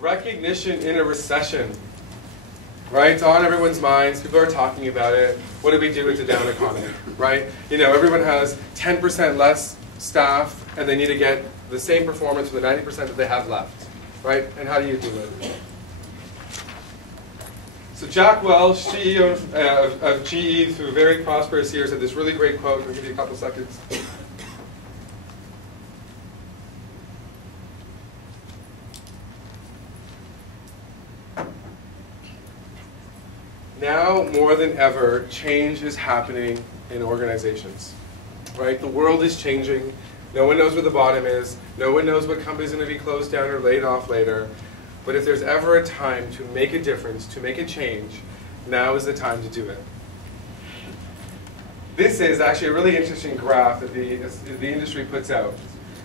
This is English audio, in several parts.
Recognition in a recession. Right? It's on everyone's minds. People are talking about it. What do we do with the down economy? Right? You know, everyone has 10% less staff, and they need to get the same performance for the 90% that they have left. Right? And how do you do it? So Jack Welch, CEO of GE through very prosperous years, had this really great quote. I'll give you a couple seconds. Now, more than ever, change is happening in organizations. Right? The world is changing. No one knows where the bottom is. No one knows what company's going to be closed down or laid off later. But if there's ever a time to make a difference, to make a change, now is the time to do it. This is actually a really interesting graph that the industry puts out.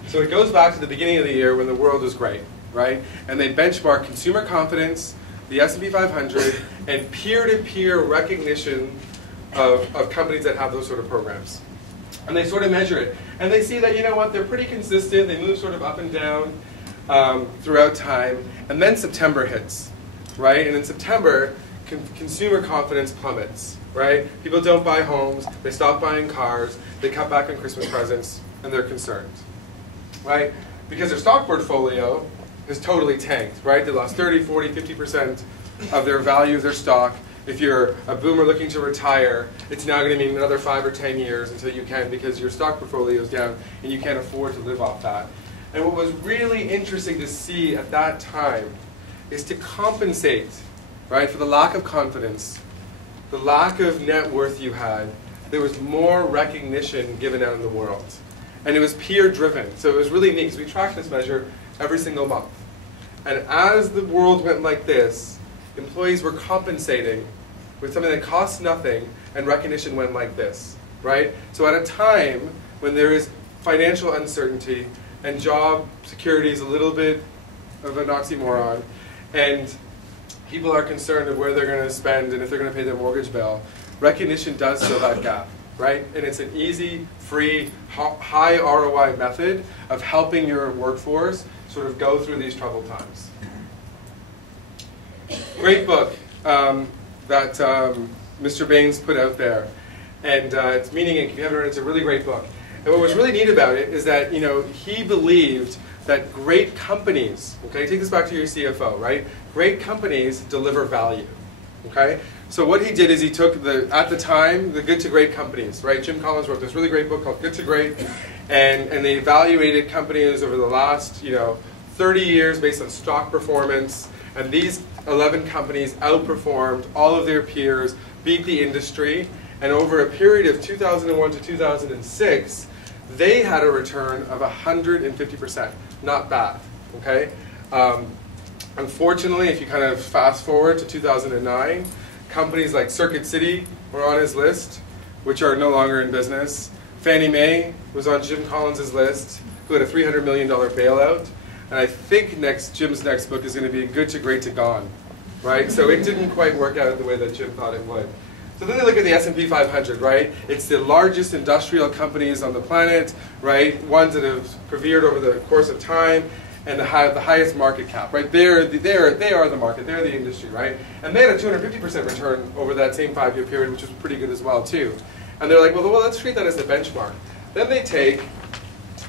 So it goes back to the beginning of the year when the world was great, right? And they benchmark consumer confidence, the S&P 500, and peer-to-peer recognition of companies that have those sort of programs. And they sort of measure it. And they see that, you know what, they're pretty consistent. They move sort of up and down throughout time. And then September hits, right? And in September, consumer confidence plummets, right? People don't buy homes. They stop buying cars. They cut back on Christmas presents, and they're concerned, right? Because their stock portfolio is totally tanked, right? They lost 30, 40, 50% of their value of their stock. If you're a boomer looking to retire, it's now going to mean another 5 or 10 years until you can, because your stock portfolio is down and you can't afford to live off that. And what was really interesting to see at that time is to compensate, right, for the lack of confidence, the lack of net worth you had. There was more recognition given out in the world. And it was peer-driven. So it was really neat because we tracked this measure every single month. And as the world went like this, employees were compensating with something that cost nothing, and recognition went like this, right? So at a time when there is financial uncertainty and job security is a little bit of an oxymoron, and people are concerned of where they're going to spend and if they're going to pay their mortgage bill, recognition does fill that gap, right? And it's an easy, free, high ROI method of helping your workforce sort of go through these troubled times. Great book that Mr. Baines put out there. And it's Meaning Inc. If you haven't read it, it's a really great book. And what was really neat about it is that, you know, he believed that great companies, okay, take this back to your CFO, right? Great companies deliver value, okay? So what he did is he took, at the time, the good to great companies, right? Jim Collins wrote this really great book called Good to Great, and they evaluated companies over the last, 30 years based on stock performance, and these 11 companies outperformed all of their peers, beat the industry, and over a period of 2001 to 2006, they had a return of 150%. Not bad, okay? Unfortunately, if you kind of fast forward to 2009, companies like Circuit City were on his list, which are no longer in business. Fannie Mae was on Jim Collins' list, who had a $300 million bailout. And I think Jim's next book is going to be Good to Great to Gone, right? So it didn't quite work out the way that Jim thought it would. So then they look at the S&P 500, right? It's the largest industrial companies on the planet, right? Ones that have persevered over the course of time, and the highest market cap, right? They are the market, they're the industry, right? And they had a 250% return over that same 5-year period, which was pretty good as well, too. And they're like, well, let's treat that as the benchmark. Then they take,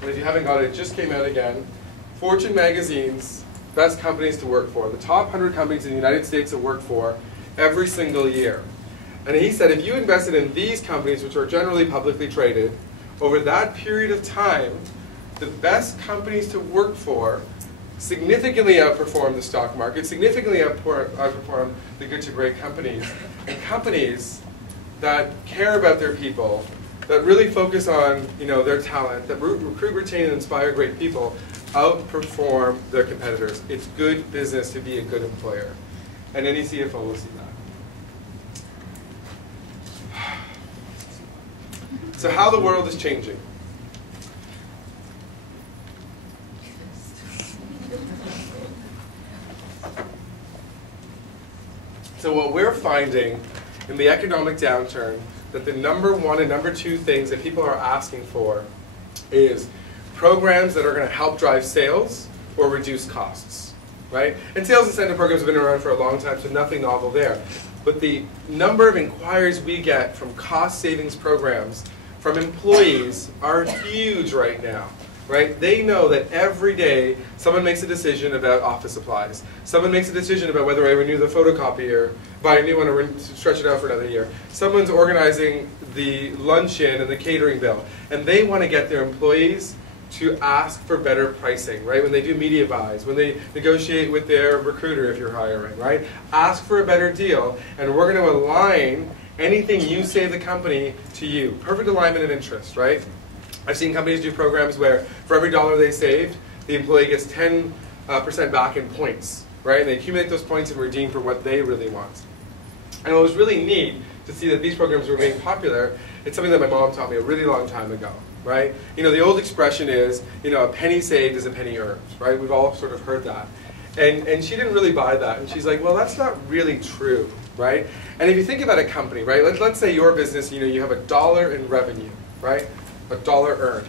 and if you haven't got it, it just came out again, Fortune magazine's best companies to work for, the top 100 companies in the United States to work for every single year. And he said, if you invested in these companies, which are generally publicly traded, over that period of time, the best companies to work for significantly outperform the stock market, significantly outperform the good to great companies. And companies that care about their people, that really focus on their talent, that recruit, retain, and inspire great people, outperform their competitors. It's good business to be a good employer. And any CFO will see that. So how the world is changing. So what we're finding in the economic downturn, that the #1 and #2 things that people are asking for is programs that are going to help drive sales or reduce costs. right? And sales incentive programs have been around for a long time, so nothing novel there. But the number of inquiries we get from cost savings programs from employees are huge right now, right? They know that every day someone makes a decision about office supplies. Someone makes a decision about whether I renew the photocopier, buy a new one, or stretch it out for another year. Someone's organizing the luncheon and the catering bill, and they want to get their employees to ask for better pricing, right? When they do media buys, when they negotiate with their recruiter if you're hiring, right? Ask for a better deal, and we're going to align anything you save the company to you. Perfect alignment of interest, right? I've seen companies do programs where for every dollar they saved, the employee gets 10% back in points, right? And they accumulate those points and redeem for what they really want. And what was really neat to see that these programs were being popular, it's something that my mom taught me a really long time ago, right? You know, the old expression is, you know, a penny saved is a penny earned, right? We've all sort of heard that. And she didn't really buy that. And she's like, well, that's not really true, right? And if you think about a company, right? Let's say your business, you know, you have $1 in revenue, right? $1 earned.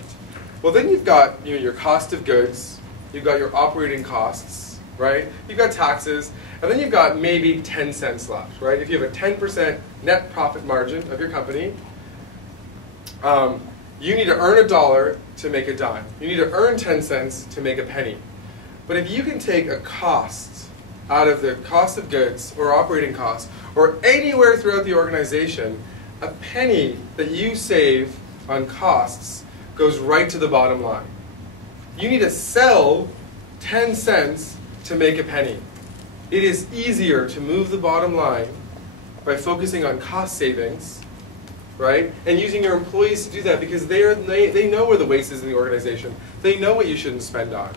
Well, then you've got, you know, your cost of goods, you've got your operating costs, right? You've got taxes, and then you've got maybe 10 cents left, right? If you have a 10% net profit margin of your company, you need to earn $1 to make a dime. You need to earn 10 cents to make a penny. But if you can take a cost out of the cost of goods or operating costs or anywhere throughout the organization, a penny that you save on costs goes right to the bottom line. You need to sell 10 cents to make a penny. It is easier to move the bottom line by focusing on cost savings, right? And using your employees to do that because they know where the waste is in the organization. They know what you shouldn't spend on,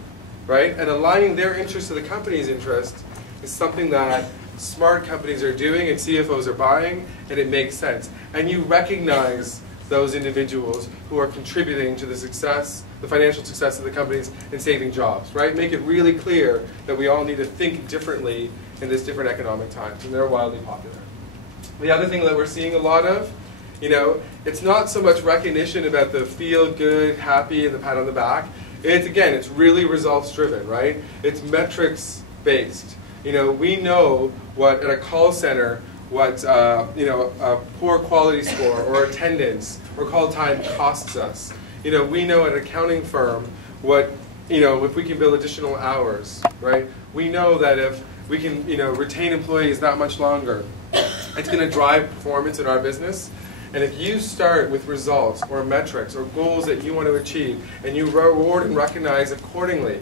right? And aligning their interest to the company's interest is something that smart companies are doing and CFOs are buying, and it makes sense. And you recognize those individuals who are contributing to the success, the financial success of the companies and saving jobs, right? Make it really clear that we all need to think differently in this different economic times, and they're wildly popular. The other thing that we're seeing a lot of, you know, it's not so much recognition about the feel good, happy, and the pat on the back. It's really results driven, right? It's metrics based. You know, we know what at a call center, what you know, a poor quality score or attendance or call time costs us. You know, we know at an accounting firm what, you know, if we can build additional hours, right? We know that if we can, you know, retain employees that much longer, it's going to drive performance in our business. And if you start with results or metrics or goals that you want to achieve and you reward and recognize accordingly,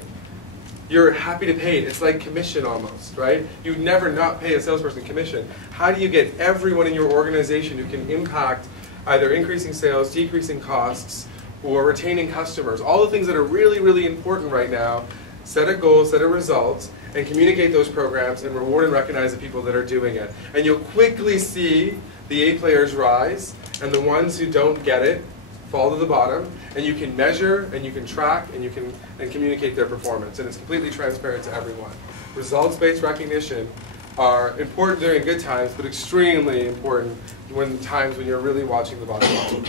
you're happy to pay it. It's like commission almost, right? You'd never not pay a salesperson commission. How do you get everyone in your organization who can impact either increasing sales, decreasing costs, or retaining customers? All the things that are really, really important right now. Set a goal, set a results, and communicate those programs and reward and recognize the people that are doing it. And you'll quickly see the A players rise and the ones who don't get it fall to the bottom, and you can measure and you can track and you can communicate their performance, and it's completely transparent to everyone. Results-based recognition are important during good times, but extremely important when times when you're really watching the bottom line.